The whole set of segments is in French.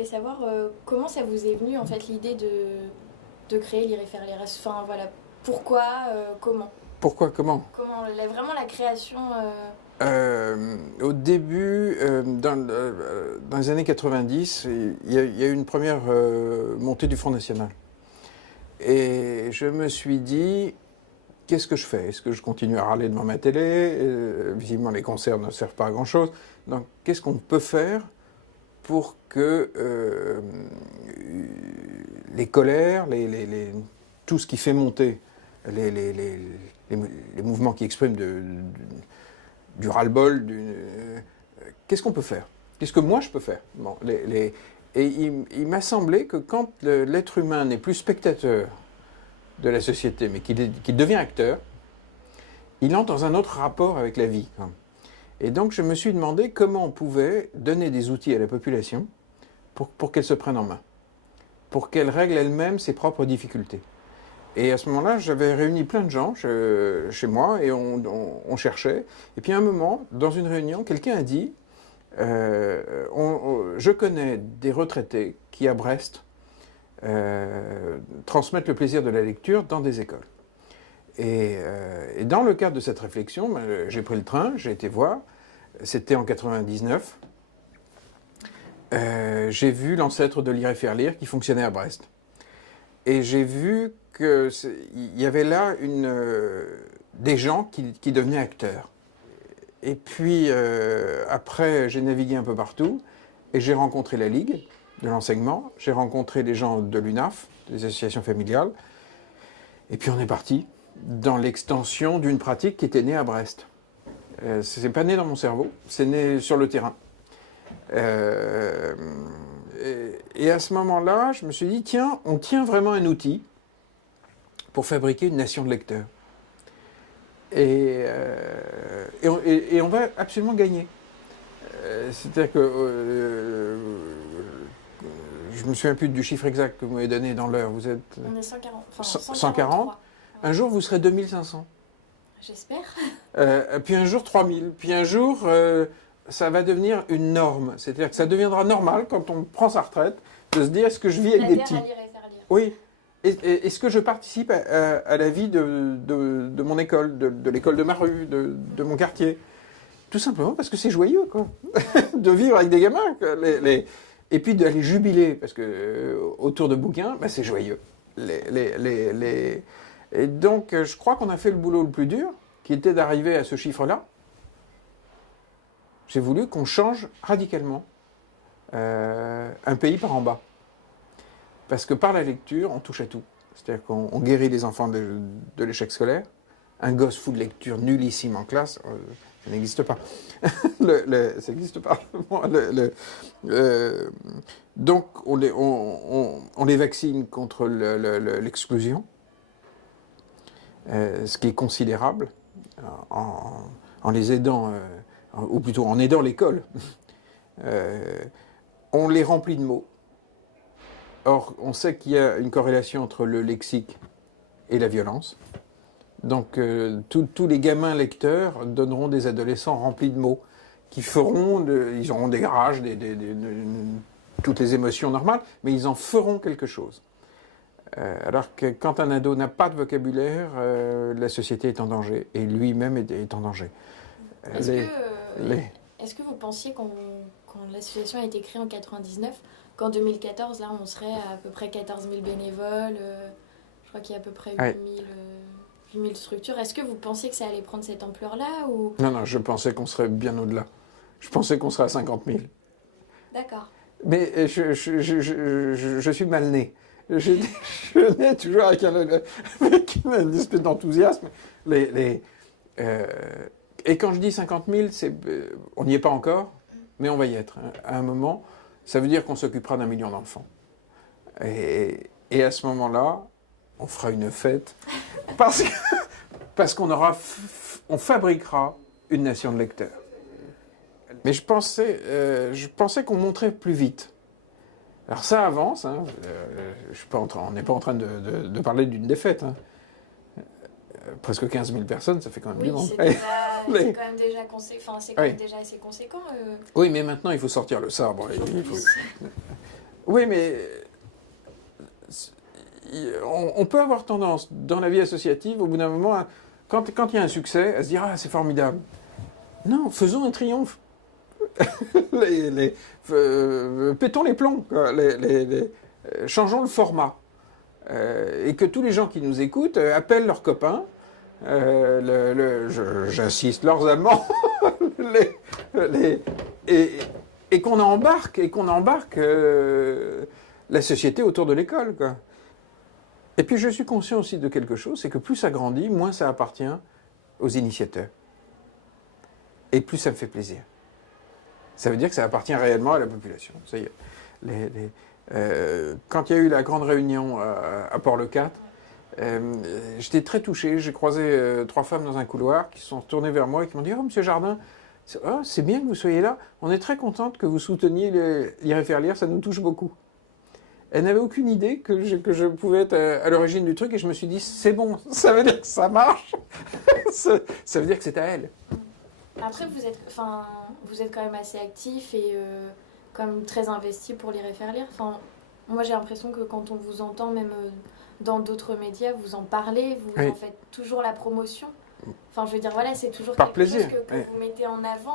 voulais savoir comment ça vous est venu en fait l'idée de créer l'IRE faire lire. Enfin voilà, pourquoi, comment? Pourquoi, comment? Comment vraiment la création. Au début, dans les années 90, il y a eu une première montée du Front National. Et je me suis dit, qu'est-ce que je fais? Est-ce que je continue à râler devant ma télé? Visiblement, les concerts ne servent pas à grand-chose. Donc, qu'est-ce qu'on peut faire pour que les colères, tout ce qui fait monter les mouvements qui expriment du ras-le-bol, qu'est-ce qu'on peut faire? Qu'est-ce que moi je peux faire? Bon, et il m'a semblé que quand l'être humain n'est plus spectateur de la société, mais qu'il devient acteur, il entre dans un autre rapport avec la vie. Et donc je me suis demandé comment on pouvait donner des outils à la population pour qu'elle se prenne en main, pour qu'elle règle elle-même ses propres difficultés. Et à ce moment-là, j'avais réuni plein de gens chez moi et on cherchait. Et puis à un moment, dans une réunion, quelqu'un a dit je connais des retraités qui, à Brest, transmettent le plaisir de la lecture dans des écoles. Et dans le cadre de cette réflexion, j'ai pris le train, j'ai été voir. C'était en 99. J'ai vu l'ancêtre de Lire et faire lire qui fonctionnait à Brest. Et j'ai vu qu'il y avait là des gens qui devenaient acteurs. Et puis, après, j'ai navigué un peu partout et j'ai rencontré la Ligue de l'enseignement, j'ai rencontré des gens de l'UNAF, des associations familiales, et puis on est parti dans l'extension d'une pratique qui était née à Brest. C'est pas né dans mon cerveau, c'est né sur le terrain. Et à ce moment-là, je me suis dit, tiens, on tient vraiment un outil pour fabriquer une nation de lecteurs. Et on va absolument gagner. C'est-à-dire que je me souviens plus du chiffre exact que vous m'avez donné dans l'heure. Vous êtes On est 140. Enfin, 140. Un jour, vous serez 2500. J'espère. Puis un jour, 3000. Puis un jour, ça va devenir une norme. C'est-à-dire que ça deviendra normal, quand on prend sa retraite, de se dire, est-ce que je vis avec des petits? À lire et faire lire. Oui. Est-ce que je participe à la vie de mon école, de l'école de ma rue, de mon quartier? Tout simplement parce que c'est joyeux, quoi. De vivre avec des gamins. Et puis d'aller jubiler, parce que autour de bouquins, bah, c'est joyeux. Et donc, je crois qu'on a fait le boulot le plus dur, qui était d'arriver à ce chiffre-là. J'ai voulu qu'on change radicalement un pays par en bas. Parce que par la lecture, on touche à tout. C'est-à-dire qu'on guérit les enfants de l'échec scolaire. Un gosse fou de lecture nullissime en classe, ça n'existe pas. Ça n'existe pas. Donc, on les vaccine contre l'exclusion, ce qui est considérable, en les aidant, ou plutôt en aidant l'école. On les remplit de mots. Or, on sait qu'il y a une corrélation entre le lexique et la violence. Donc, tous les gamins lecteurs donneront des adolescents remplis de mots, qui ils auront des rages, toutes les émotions normales, mais ils en feront quelque chose. Alors que quand un ado n'a pas de vocabulaire, la société est en danger, et lui-même est en danger. Est-ce que vous pensiez quand l'association a été créée en 99, qu'en 2014, là, on serait à peu près 14 000 bénévoles, je crois qu'il y a à peu près 8 000 structures. Est-ce que vous pensiez que ça allait prendre cette ampleur-là ou... Non, je pensais qu'on serait bien au-delà. Je pensais qu'on serait à 50 000. D'accord. Mais je suis mal né. Je nais toujours avec une espèce d'enthousiasme. Et quand je dis 50 000, on n'y est pas encore, mais on va y être. À un moment, ça veut dire qu'on s'occupera d'1 million d'enfants. Et à ce moment-là, on fera une fête parce qu'on fabriquera une nation de lecteurs. Mais je pensais qu'on monterait plus vite. Alors ça avance, hein. On n'est pas en train de parler d'une défaite. Hein. Presque 15 000 personnes, ça fait quand même du monde. C'est quand même déjà c'est quand même déjà assez conséquent. Oui, mais maintenant il faut sortir le sabre. Oui, mais on peut avoir tendance, dans la vie associative, au bout d'un moment, quand il y a un succès, à se dire « Ah, c'est formidable ». Non, faisons un triomphe. Pétons les plombs, quoi. Changeons le format. Et que tous les gens qui nous écoutent appellent leurs copains, j'insiste, leurs amants, et qu'on embarque, la société autour de l'école, quoi. Et puis je suis conscient aussi de quelque chose, c'est que plus ça grandit, moins ça appartient aux initiateurs. Et plus ça me fait plaisir. Ça veut dire que ça appartient réellement à la population. Ça y est. Quand il y a eu la grande réunion à Port-le-4, j'étais très touché. J'ai croisé 3 femmes dans un couloir qui se sont tournées vers moi et qui m'ont dit « Oh, monsieur Jardin, c'est bien que vous soyez là. On est très contente que vous souteniez Lire et faire lire. Ça nous touche beaucoup. » Elle n'avait aucune idée que je pouvais être à l'origine du truc et je me suis dit « C'est bon, ça veut dire que ça marche. » Ça veut dire que c'est à elle. Après, vous êtes quand même assez actif et quand même très investi pour Lire et faire lire. Enfin, moi, j'ai l'impression que quand on vous entend, même dans d'autres médias, vous en parlez, vous en faites toujours la promotion. Enfin, je veux dire, voilà, c'est toujours quelque chose que vous mettez en avant.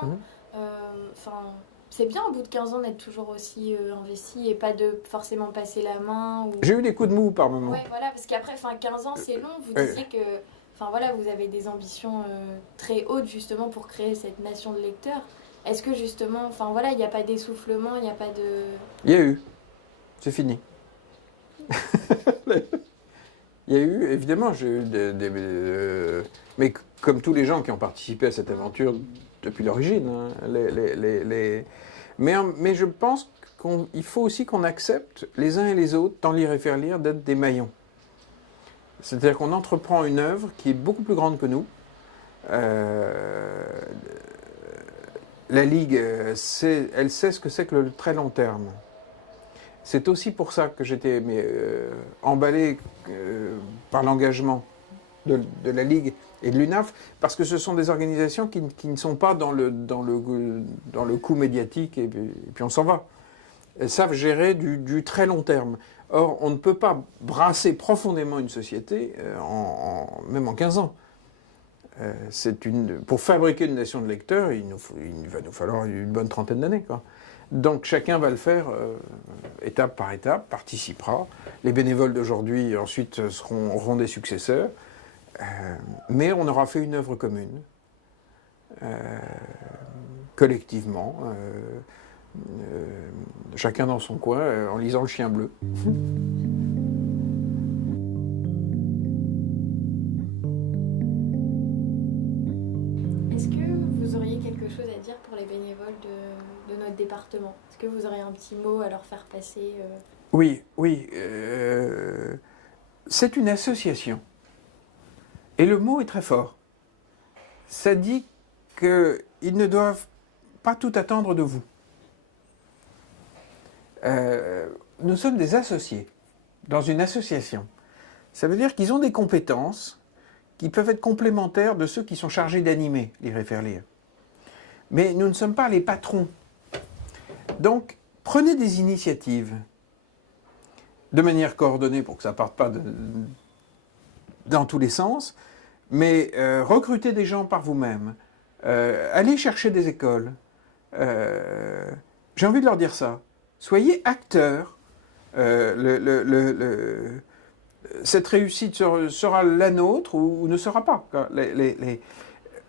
C'est bien, au bout de 15 ans, d'être toujours aussi investi et pas de forcément passer la main. J'ai eu des coups de mou par moment. Oui, voilà, parce qu'après, 15 ans, c'est long. Vous disiez que... Enfin voilà, vous avez des ambitions très hautes justement pour créer cette nation de lecteurs. Est-ce que justement, enfin voilà, il n'y a pas d'essoufflement, il n'y a pas de... Il y a eu. C'est fini. Il y a eu, évidemment, j'ai eu mais comme tous les gens qui ont participé à cette aventure depuis l'origine. Hein, mais je pense qu'il faut aussi qu'on accepte les uns et les autres, dans Lire et faire lire, d'être des maillons. C'est-à-dire qu'on entreprend une œuvre qui est beaucoup plus grande que nous. La Ligue, elle sait ce que c'est que le très long terme. C'est aussi pour ça que j'étais emballé par l'engagement de la Ligue et de l'UNAF, parce que ce sont des organisations qui ne sont pas dans le coup médiatique et puis on s'en va. Elles savent gérer du très long terme. Or, on ne peut pas brasser profondément une société, même en 15 ans. Pour fabriquer une nation de lecteurs, il va nous falloir une bonne trentaine d'années, quoi. Donc chacun va le faire étape par étape, participera. Les bénévoles d'aujourd'hui, ensuite, auront des successeurs. Mais on aura fait une œuvre commune, collectivement. Chacun dans son coin, en lisant Le Chien bleu. Est-ce que vous auriez quelque chose à dire pour les bénévoles de notre département? Est-ce que vous auriez un petit mot à leur faire passer? Oui. C'est une association. Et le mot est très fort. Ça dit qu'ils ne doivent pas tout attendre de vous. Nous sommes des associés dans une association. Ça veut dire qu'ils ont des compétences qui peuvent être complémentaires de ceux qui sont chargés d'animer Lire et faire lire. Mais nous ne sommes pas les patrons. Donc, prenez des initiatives de manière coordonnée pour que ça ne parte pas dans tous les sens, mais recrutez des gens par vous-même. Allez chercher des écoles. J'ai envie de leur dire ça. Soyez acteurs. Cette réussite sera la nôtre ou ne sera pas.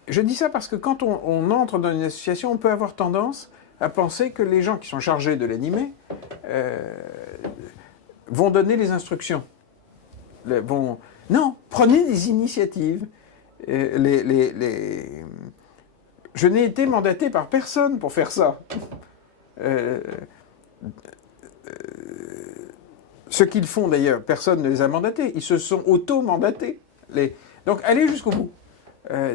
Je dis ça parce que quand on entre dans une association, on peut avoir tendance à penser que les gens qui sont chargés de l'animer vont donner les instructions. Non, prenez des initiatives. Je n'ai été mandaté par personne pour faire ça. Ceux qui le font d'ailleurs, personne ne les a mandatés. Ils se sont auto-mandatés. Donc allez jusqu'au bout.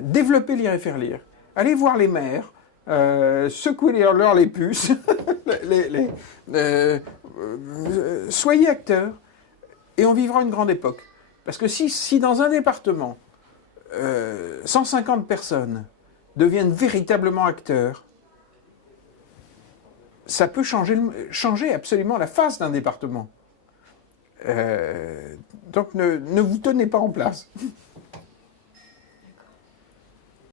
Développez Lire et faire lire. Allez voir les maires. Secouez-leur les puces. Soyez acteurs. Et on vivra une grande époque. Parce que si dans un département, 150 personnes deviennent véritablement acteurs, ça peut changer absolument la face d'un département. Donc ne vous tenez pas en place.